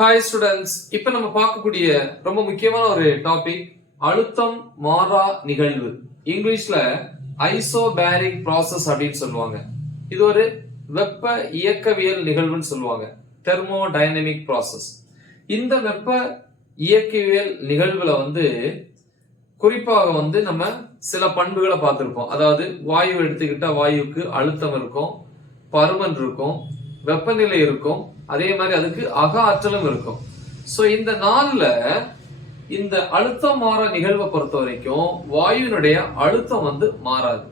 Hi students, இப்ப நம்ம பார்க்கக்கூடிய ரொம்ப முக்கியமான ஒரு டாபிக் அழுத்தம் மாறா நிகழ்வு. இங்கிலீஷ்ல ஐசோபேரிக் ப்ராசஸ் அப்படின்னு சொல்லுவாங்க. இது ஒரு வெப்ப இயக்கவியல் நிகழ்வுன்னு சொல்லுவாங்க, தெர்மோடைனமிக் ப்ராசஸ். இந்த வெப்ப இயக்கவியல் நிகழ்வுல குறிப்பாக நம்ம சில பண்புகளை பார்த்திருப்போம். அதாவது வாயு எடுத்துக்கிட்டா வாயுக்கு அழுத்தம் இருக்கும், பருமன் இருக்கும், வெப்பநிலை இருக்கும், அதே மாதிரி அதுக்கு அக ஆற்றலும் இருக்கும். சோ இந்த நாள்ல இந்த அழுத்தம் மாற நிகழ்வை பொறுத்த வரைக்கும் வாயுனுடைய அழுத்தம் மாறாது,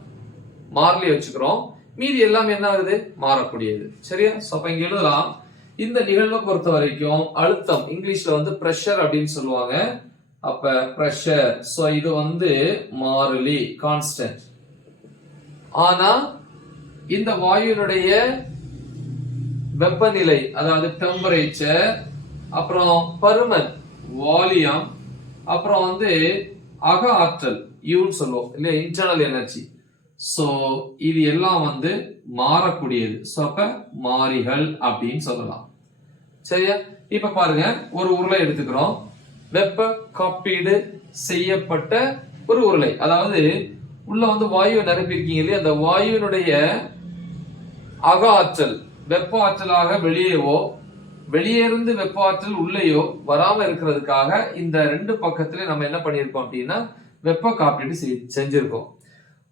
மாறலி வச்சுக்கிறோம். மீதி எல்லாமே என்ன ஆகுது, மாறக்கூடியது. சரியா? சோ அப்ப இங்க எழுதலாம், இந்த நிகழ்வை பொறுத்த வரைக்கும் அழுத்தம் இங்கிலீஷ்ல பிரஷர் அப்படின்னு சொல்லுவாங்க. அப்ப பிரஷர், சோ இது மாறிலி, கான்ஸ்டன்ட். ஆனா இந்த வாயுனுடைய வெப்பநிலை, அதாவது டெம்பரேச்சர், அப்புறம் பருமன், வால்யூம், அப்புறம் அக ஆற்றல், யூன்னு சொல்லுவோம் இல்ல, இன்டர்னல் எனர்ஜி. சோ இது எல்லாம் மாறக்கூடியது. சோ அப்ப மாறிகள் அப்படின்னு சொல்லலாம். சரியா? இப்ப பாருங்க, ஒரு உருளை எடுத்துக்கிறோம். வெப்ப காப்பீடு செய்யப்பட்ட ஒரு உருளை, அதாவது உள்ள வாயு நிரப்பிருக்கீங்க இல்லையா, அந்த வாயுனுடைய அக ஆற்றல் வெப்ப ஆற்றலாக வெளியேவோ, வெளியேருந்து வெப்ப ஆற்றல் உள்ளேயோ வராம இருக்கிறதுக்காக இந்த ரெண்டு பக்கத்துல நம்ம என்ன பண்ணிருக்கோம் அப்படின்னா வெப்ப காப்பீடு செஞ்சிருக்கோம்.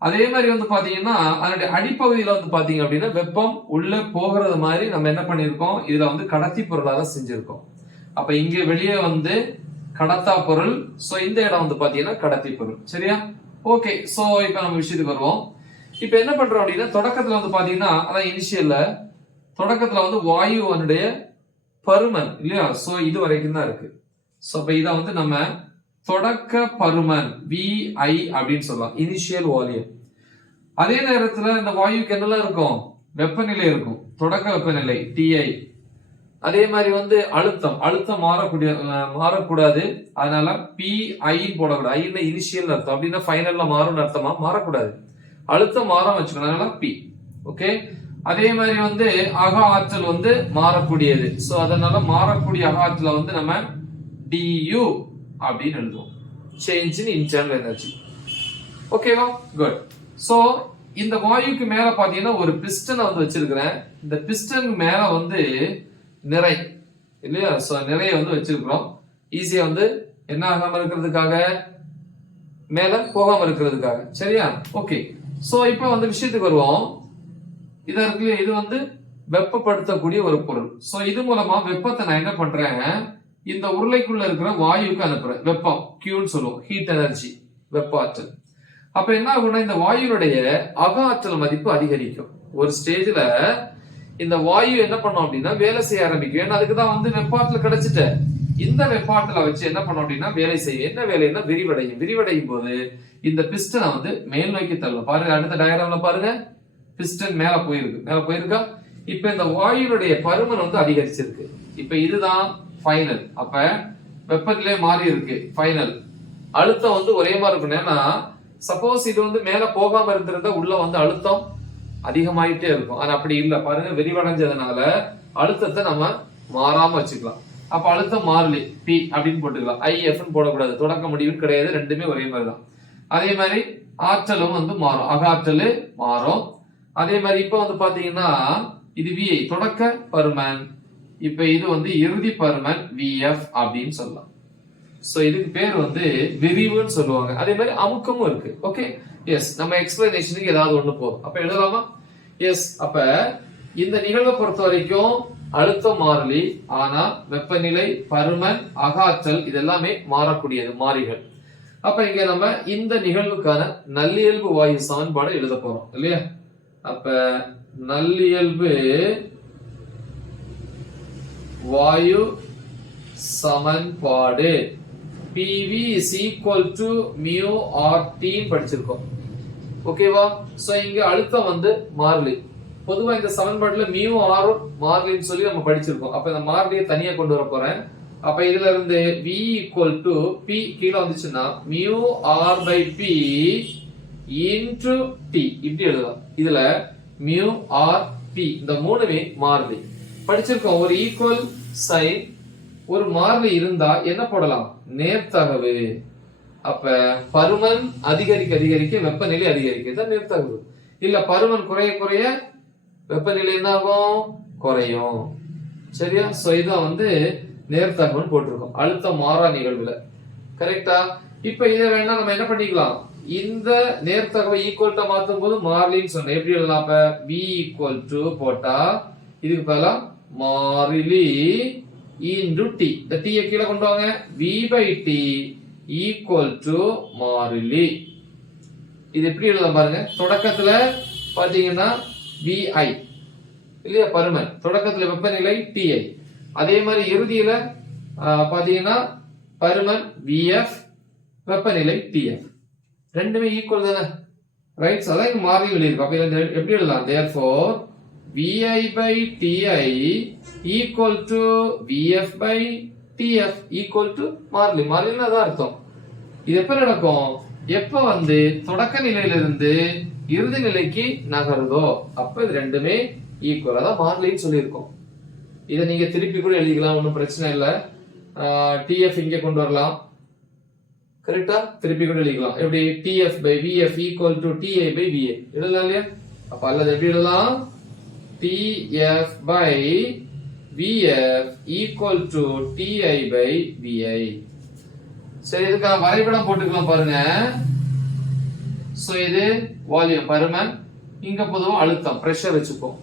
அதே மாதிரி பாத்தீங்கன்னா அதனுடைய அடிப்பகுதியில பாத்தீங்க அப்படின்னா வெப்பம் உள்ள போகிறது மாதிரி நம்ம என்ன பண்ணிருக்கோம், இதுல கடத்தி பொருளாக செஞ்சிருக்கோம். அப்ப இங்க வெளியே கடத்தா பொருள், சோ இந்த இடம் பாத்தீங்கன்னா கடத்தி பொருள். சரியா? ஓகே. சோ இப்ப நம்ம விஷயத்துக்கு வருவோம். இப்ப என்ன பண்றோம் அப்படின்னா தொடக்கத்துல பாத்தீங்கன்னா அதான் இனிஷியல்ல தொடக்கத்துல வாயுவனுடைய பருமன் இல்லையா, சோ இது வரைக்கும் தான் இருக்கு. சோ அப்ப இத நம்ம தொடக்க பருமன் VI அப்படின்னு சொல்லலாம், இனிஷியல் வால்யூம். அதே நேரத்துல இந்த வாயுக்கு என்னெல்லாம் இருக்கும், வெப்பநிலை இருக்கும், தொடக்க வெப்பநிலை TI. அதே மாதிரி அழுத்தம், அழுத்தம் மாறக்கூடாது, அதனால PI போடக்கூடாது. ஐ இனிஷியல் அர்த்தம், அப்படின்னா ஃபைனல்ல மாறும் அர்த்தமா, மாறக்கூடாது. அழுத்தம் மாறாம வச்சுக்கணும், அதனால P. ஓகே. அதே மாதிரி அக ஆற்றல் மாறக்கூடியது. சோ அதனால மாறக்கூடிய அக ஆற்றல நம்ம DU அப்படின்னு எழுதுவோம், சேஞ்ச் இன் இன்டர்னல் எனர்ஜி. ஓகேவா? குட். சோ இந்த வாயுக்கு மேல பாத்தீங்கன்னா ஒரு பிஸ்டன் வச்சிருக்கிறேன். இந்த பிஸ்டன் மேல நிறை இல்லையா, சோ நிறைய வச்சிருக்கிறோம். ஈஸியா என்ன ஆகாம இருக்கிறதுக்காக, மேல போகாம இருக்கிறதுக்காக. சரியா? ஓகே. சோ இப்ப விஷயத்துக்கு வருவோம். இது வெப்பப்படுத்தக்கூடிய ஒரு பொருள். சோ இது மூலமா வெப்பத்தை நான் என்ன பண்றேன், இந்த உருளைக்குள்ள இருக்கிற வாயுக்கு அனுப்புறேன். வெப்பம் Qன்னு சொல்லுவோம், ஹீட் எனர்ஜி, வெப்ப ஆற்றல். அப்ப என்ன ஆகும்னா இந்த வாயுனுடைய அக ஆற்றல் மதிப்பு அதிகரிக்கும். ஒரு ஸ்டேஜ்ல இந்த வாயு என்ன பண்ணும் அப்படின்னா வேலை செய்ய ஆரம்பிக்கும். ஏன்னா அதுக்குதான் வெப்ப ஆற்றல் கிடைச்சிட்டு, இந்த வெப்ப ஆற்றலை வச்சு என்ன பண்ணும் அப்படின்னா வேலை செய்யும். என்ன வேலைன்னா விரிவடையும். விரிவடையும் போது இந்த பிஸ்டனை மேல் நோக்கி தள்ளும். பாருங்க, அடுத்த டயக்ராம்ல பாருங்க, பிஸ்டன் மேல போயிருக்கா. இப்ப இந்த வாயுனுடைய பருமன் அதிகரிச்சிருக்கு. இப்ப இதுதான் ஃபைனல். அப்ப வெப்பநிலை மாறி இருக்கு, ஃபைனல். அழுத்தம் ஒரே மாதிரி இருக்கும். ஏன்னா சப்போஸ் இது மேல போகாம இருந்திருந்தா உள்ள அழுத்தம் அதிகமாயிட்டே இருக்கும். ஆனா அப்படி இல்ல, பாருங்க, விரிவடைஞ்சதுனால அழுத்தத்தை நம்ம மாறாம வச்சுக்கலாம். அப்ப அழுத்தம் மாறலி, P அப்படின்னு போட்டுக்கலாம். IF போடக்கூடாது, தொடக்க முடிவுன்னு கிடையாது, ரெண்டுமே ஒரே மாதிரி தான். அதே மாதிரி ஆற்றலும் மாறும், அக ஆற்றல் மாறும். அதே மாதிரி இப்ப பாத்தீங்கன்னா இது VI, தொடக்க பருமன். இப்ப இது இறுதி பருமன், VF அப்படின்னு சொல்லலாம். சோ இதுக்கு பேர் விரிவுன்னு சொல்லுவாங்க. அதே மாதிரி அமுக்கமும் இருக்கு. Okay, yes. நம்ம எக்ஸ்பிளனேஷனுக்கு ஏதாவது ஒண்ணு போதும். அப்ப எழுதலாமா? எஸ். அப்ப இந்த நிகழ்வை பொறுத்த வரைக்கும் அழுத்தம் மாறலி, ஆனா வெப்பநிலை, பருமன், அக ஆற்றல் இதெல்லாமே மாறக்கூடியது, மாறிகள். அப்ப இங்க நம்ம இந்த நிகழ்வுக்கான நல்லியல்பு வாயு சமன்பாடு எழுத போறோம் இல்லையா? அப்ப நல்லியல்பு வாயு சமன்பாடு PV is equal to mu RT படிச்சிருக்கோம். ஓகேவா? சோ இங்க அழுத்தம் மாறிலி. பொதுவா இந்த சமன்பாட்டுல mu R மாறிலின்னு சொல்லி நம்ம படிச்சிருக்கோம். அப்ப இந்த மாறிலியை தனியா கொண்டு வர போறேன். அப்ப இதுல இருந்து V equal to P கீழே வந்துச்சுன்னா mu R by P into T இப்படி எழுதலாம். இதுல mu R P இந்த மூணுமே மாறிலி படிச்சிருக்கோம். ஒரு ஈக்குவல் சைன் ஒரு மாறிலி இருந்தா என்ன போடலாம்? நேர்த்தகவு. அப்ப பருமன் அதிகரிக்க அதிகரிக்க வெப்பநிலை அதிகரிக்க நேர்த்தகவு. இல்ல பருமன் குறைய குறைய வெப்பநிலை என்ன ஆகும்? குறையும். சரியா? சோ இதான் வந்து நேர்த்தகவுன்னு போட்டிருக்கோம் அழுத்தம் மாறா நிகழ்வுல. கரெக்டா? இப்ப இதை வேணா நம்ம என்ன பண்ணிக்கலாம்? இந்த நேர்த்தகவை ஈக்குவல் டு மாத்தும் போது மாறிலின்னு சொன்னேன். எப்படி எழுதலாம்? அப்ப v ஈக்குவல் டு போட்டா இதுக்கு பதிலா மாறிலி இன்டு டி. இந்த t கீழே கொண்டு வாங்க. v by t equal to மாறிலி. இது எப்படி எழுதலாம் பாருங்க. தொடக்கத்துல பாத்தீங்கன்னா vi இல்லையா பருமன், தொடக்கத்துல வெப்பநிலை ti. அதே மாதிரி இறுதியில பாத்தீங்கன்னா பருமன் vf, வெப்பநிலை tf. ரெண்டுமே ஈக்குவல் தானே, ரைட்? அதான் இங்க மாறிலி எழுதிருக்கு. அப்ப இத எப்படி எழுதலாம்? therefore vi by ti equal to vf by tf equal to மாறிலி. மாறிலின்னா அதான் அர்த்தம். இது எப்ப நடக்கும்? எப்ப வந்து தொடக்க நிலையிலிருந்து இறுதி நிலைக்கு நகருதோ அப்ப இது ரெண்டுமே ஈக்குவலா தான் மாறிலின்னு சொல்லியிருக்கோம். இதை நீங்க திருப்பி கூட எழுதிக்கலாம், ஒன்றும் பிரச்சனை இல்லை. tf இங்க கொண்டு வரலாம். கரெக்டா? திருப்பி கூட எழுதிக்கலாம். எப்படி? tf by vf equal to ti by va எழுதலாம் இல்லையா? அப்ப அல்லது எப்படி எழுதலாம்? tf by vf equal to ti by va. சரி, இதுக்கான வரைபடம் போட்டுக்கலாம் பாருங்க. சோ இது வால்யூம் பருமன், இங்க பொதுவா அழுத்தம் பிரஷர் வச்சுப்போம்.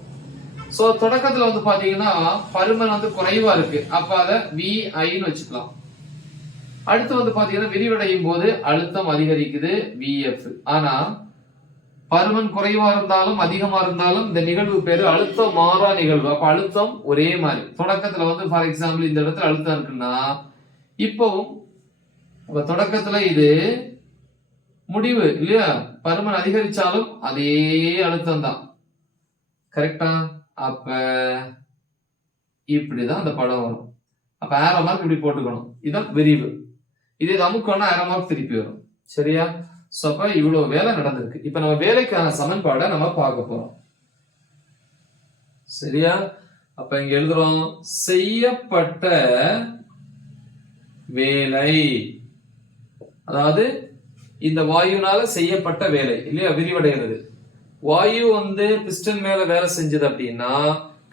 சோ தொடக்கத்துல வந்து பாத்தீங்கன்னா பருமன் வந்து குறைவா இருக்கு, அப்ப அத vi ன்னு வச்சுக்கலாம். அடுத்து வந்து பாத்தீங்கன்னா விரிவடையும் போது அழுத்தம் அதிகரிக்குது vf. ஆனா பருமன் குறைவா இருந்தாலும் அதிகமா இருந்தாலும் இந்த நிகழ்வு பேரு அழுத்தம் மாறா நிகழ்வு. அப்ப அழுத்தம் ஒரே மாதிரி. தொடக்கத்துல வந்து ஃபார் எக்ஸாம்பிள் இந்த இடத்துல அழுத்தம் இருக்குன்னா இப்பவும் தொடக்கத்துல இது முடிவு இல்லையா? பருமன் அதிகரிச்சாலும் அதே அழுத்தம் தான். கரெக்டா? அப்ப இப்படிதான் அந்த படம் வரும். அப்ப ஏரோ மார்க் இப்படி போட்டுக்கணும். இதான் விரிவு. இது அமுக்கம்னா ஏரோ மார்க் திருப்பி வரும். சரியா? சோ அப்ப இவ்வளவு வேலை நடந்திருக்கு. இப்ப நம்ம வேலைக்கான சமன்பாடை நம்ம பார்க்க போறோம். சரியா? அப்ப இங்க எழுதுறோம் செய்யப்பட்ட வேலை, அதாவது இந்த வாயுனால செய்யப்பட்ட வேலை இல்லையா? விரிவடைகிறது. வாயு வந்து பிஸ்டன் மேல வேலை செஞ்சது அப்படின்னா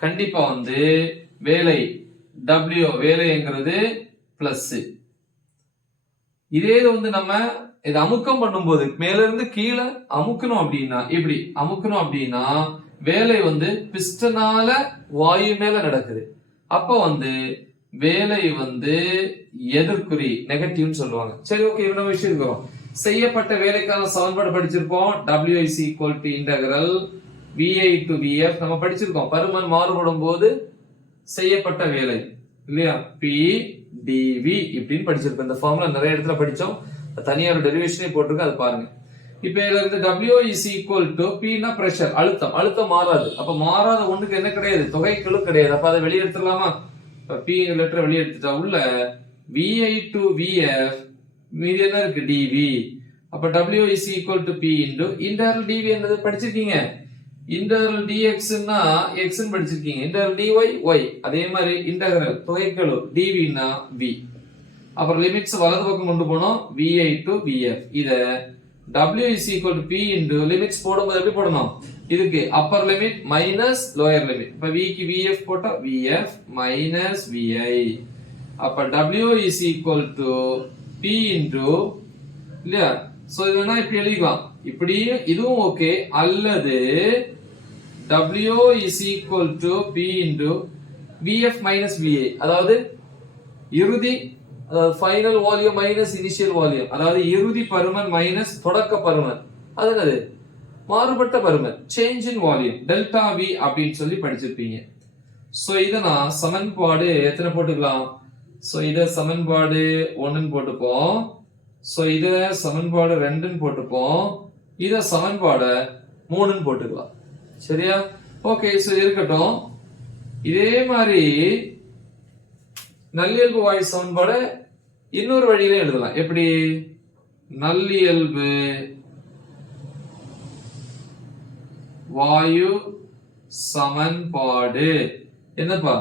கண்டிப்பா வந்து வேலை W வேலைங்கிறது பிளஸ். இதே வந்து நம்ம இது அமுக்கம் பண்ணும்போது மேல இருந்து கீழே அமுக்கணும் அப்படின்னா இப்படி அமுக்கணும் அப்படின்னா வேலை வந்து பிஸ்டனால வாயு மேல நடக்குது. அப்ப வந்து வேலை வந்து எதிர்குறி நெகட்டிவ்னு சொல்லுவாங்க. சரி, ஓகே, இவ்வளவு விஷயம் இருக்கிறோம். செய்யப்பட்ட வேலைக்கான சமன்பாடு படிச்சிருப்போம். W is equal to integral vi to vf நம்ம படிச்சிருக்கோம். பருமன் மாறுபடும் போது செய்யப்பட்ட வேலை இல்லையா? P dv இப்படின்னு படிச்சிருக்கோம். இந்த ஃபார்முலா நிறைய இடத்துல படிச்சோம். தனியா ஒரு டெரிவேஷனே போட்டிருக்கோம், அது பாருங்க. இப்ப இதுல இருந்து W is equal to P னா பிரஷர், அழுத்தம். அழுத்தம் மாறாது. அப்ப மாறாத ஒண்ணுக்கு என்ன கிடையாது? தொகைக்கெழு கிடையாது. அப்ப அதை வெளியே எடுத்துடலாமா? P லெட்டர் வெளியே எடுத்துட்டா உள்ள vi to vf மீதி என்ன இருக்கு? dv. அப்ப W is equal to P into integral dv என்னது படிச்சிருக்கீங்க. integral dx னா x ன்னு படிச்சிருக்கீங்க. integral dy y. அதே மாதிரி integral தொகைக்கெழு dv னா v. அப்புறம் லிமிட்ஸ் வலது பக்கம் கொண்டு போனோம் vi to vf. இத W is equal to P into limits போடும்போது எப்படி போடணும்? இதுக்கு upper limit minus lower limit. இப்ப v க்கு vf போட்டா vf minus vi. அப்ப W is equal to P into இல்லையா? சோ இதுனா இப்படி எழுதிக்கலாம். இப்படி இதுவும் ஓகே. அல்லது W is equal to P into vf minus vi. அதாவது இறுதி final volume minus initial volume. அதாவது இறுதி பருமன் மைனஸ் தொடக்க பருமன். அது என்னது? மாறுபட்ட பருமன், change in volume, delta V அப்படின்னு சொல்லி படிச்சிருப்பீங்க. சோ இத நான் சமன்பாடு எத்தனை போட்டுக்கலாம்? சோ இத சமன்பாடு 1ன்னு போட்டுப்போம். சோ இத சமன்பாடு 2ன்னு போட்டுப்போம். இத சமன்பாடு 3ன்னு போட்டுக்கலாம். சரியா? ஓகே, சோ இருக்கட்டும். இதே மாதிரி நல்லியல்பு வாயு சமன்பாடு இன்னொரு வழியில எழுதலாம். எப்படி? நல்லியல்பு வாயு சமன்பாடு என்னப்பா?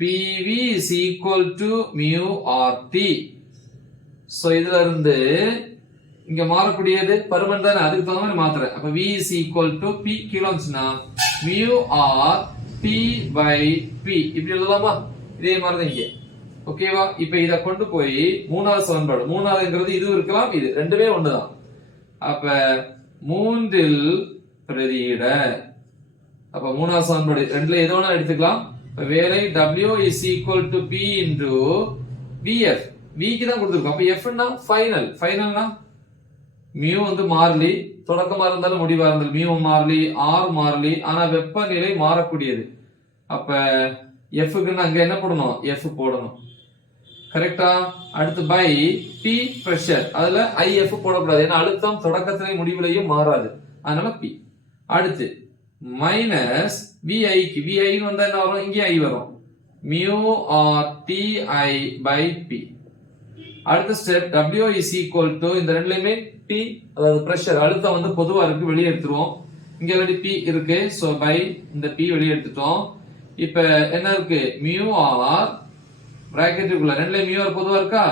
PV is equal to mu RT. So இதுல இருந்து இங்க மாறக்கூடியது பருமன் தானே, அதுக்கு தகுந்த மாதிரி மாத்துறேன். அப்ப V is equal to P கீழ வந்துச்சுன்னா mu R T by P இப்படி எழுதலாமா? இதே மாதிரி தான் இங்க. ஓகேவா? இப்ப இத கொண்டு போய் மூணாவது சமன்பாடு, மூணாவதுங்கிறது இது இருக்கலாம், இது ரெண்டுமே ஒண்ணுதான். அப்ப மூன்றில் பிரதியிட, அப்ப மூணாவது சமன்பாடு ரெண்டுல எது வேணா எடுத்துக்கலாம். வேலை W is equal to P into VF. V க்கு தான் கொடுத்திருக்கோம். அப்ப F னா ஃபைனல். ஃபைனல்னா mu வந்து மாறிலி, தொடக்கமா இருந்தாலும் முடிவா இருந்தாலும் mu மாறிலி, R மாறிலி, ஆனா வெப்பநிலை மாறக்கூடியது. அப்ப F க்கு அங்க என்ன போடணும்? F போடணும். கரெக்டா? அடுத்து பை P பிரஷர், அதுல IF போடக்கூடாது, ஏன்னா அழுத்தம் தொடக்கத்திலையும் முடிவிலையும் மாறாது, அதனால P. அடுத்து மைனஸ் VI க்கு, VI வந்தா என்ன வரும்? இங்கே I வரும், mu R T I by P. அடுத்த step W is equal to இந்த ரெண்டுலயுமே P, அதாவது பிரஷர் அழுத்தம் வந்து பொதுவா இருக்கு, வெளியே எடுத்துருவோம். இங்க ஆல்ரெடி P இருக்கு, சோ பை இந்த P வெளியே எடுத்துட்டோம். இப்ப என்ன இருக்கு? mu R பிராக்கெட்டுக்குள்ள ரெண்டுல mu R பொதுவா இருக்கா,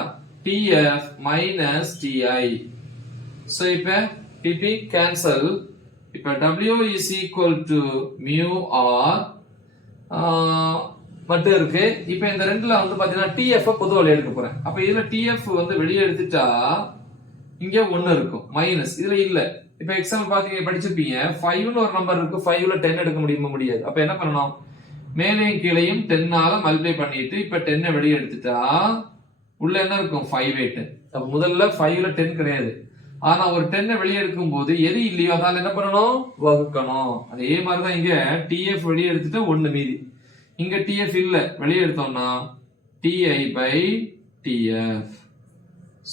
TF minus TI. சோ இப்ப PP கேன்சல். இப்ப W is equal to mu R மட்டும் இருக்கு. இப்ப இந்த ரெண்டுல வந்து பாத்தீங்கன்னா TF பொதுவா வெளியே எடுக்க போறேன். அப்ப இதுல TF வந்து வெளியே எடுத்துட்டா இங்க 1 இருக்கும், மைனஸ் இதுல இல்ல. இப்ப எக்ஸாம்பிள் பாத்தீங்க, படிச்சிருப்பீங்க, 5னு ஒரு நம்பர் இருக்கு, 5ல 10 எடுக்க முடியுமா? முடியாது. அப்ப என்ன பண்ணணும்? மேலையும் கீழையும் 10 ஆல மல்டிப்ளை பண்ணிட்டு இப்ப 10 வெளியே எடுத்துட்டா உள்ள என்ன இருக்கும்? 5 8. அப்ப முதல்ல 5ல 10 கிடையாது, ஆனா ஒரு 10 வெளியே எடுக்கும் போது எது இல்லையோ அதால என்ன பண்ணணும்? வகுக்கணும். அதே மாதிரிதான் இங்க TF வெளியே எடுத்துட்டு 1 மீதி. இங்க TF இல்ல, வெளியே எடுத்தோம்னா TI by TF.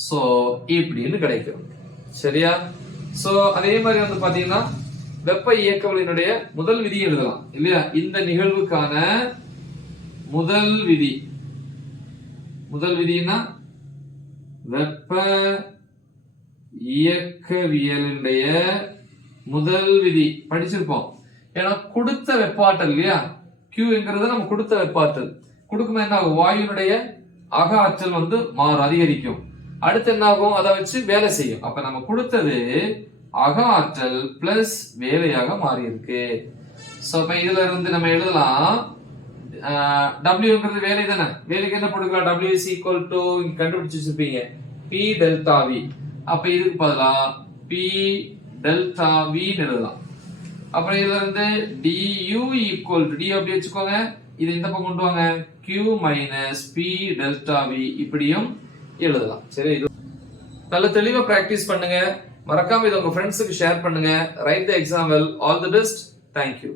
சோ இப்படின்னு கிடைக்கும். சரியா? சோ அதே மாதிரி வந்து பாத்தீங்கன்னா வெப்ப இயக்கவியலினுடைய முதல் விதி எழுதலாம் இல்லையா? இந்த நிகழ்வுக்கான முதல் விதி, முதல் விதினா வெப்ப இயக்கவியலினுடைய முதல் விதி படிச்சிருப்போம். ஏன்னா கொடுத்த வெப்பாற்றல் இல்லையா, Qங்கிறது நம்ம கொடுத்த வெப்பாற்றல், கொடுக்கும் என்ன ஆகும்? வாயுனுடைய அக ஆற்றல் வந்து அதிகரிக்கும். அடுத்து என்ன ஆகும்? அதை வச்சு வேலை செய்யும். அப்ப நம்ம கொடுத்தது அக ஆற்றல் பிளஸ் வேலையாக மாறி இருக்கு. சோ அப்ப இதுல இருந்து நம்ம எழுதலாம் Wங்கிறது வேலை தானே, வேலைக்கு என்ன போட்டுக்கலாம்? W is equal to கண்டுபிடிச்சு வச்சிருப்பீங்க P டெல்டா V. அப்ப இதுக்கு பதிலா P டெல்டா V எழுதலாம். அப்புறம் இதுல இருந்து du equal to d அப்படி வச்சுக்கோங்க, இது இந்த பக்கம் கொண்டு வாங்க, Q minus P delta V இப்படியும் எழுதலாம். சரி, இது நல்ல தெளிவா பிராக்டிஸ் பண்ணுங்க. மறக்காம இதை உங்க ஃப்ரெண்ட்ஸுக்கு ஷேர் பண்ணுங்க. Right the example. All the best. Thank you.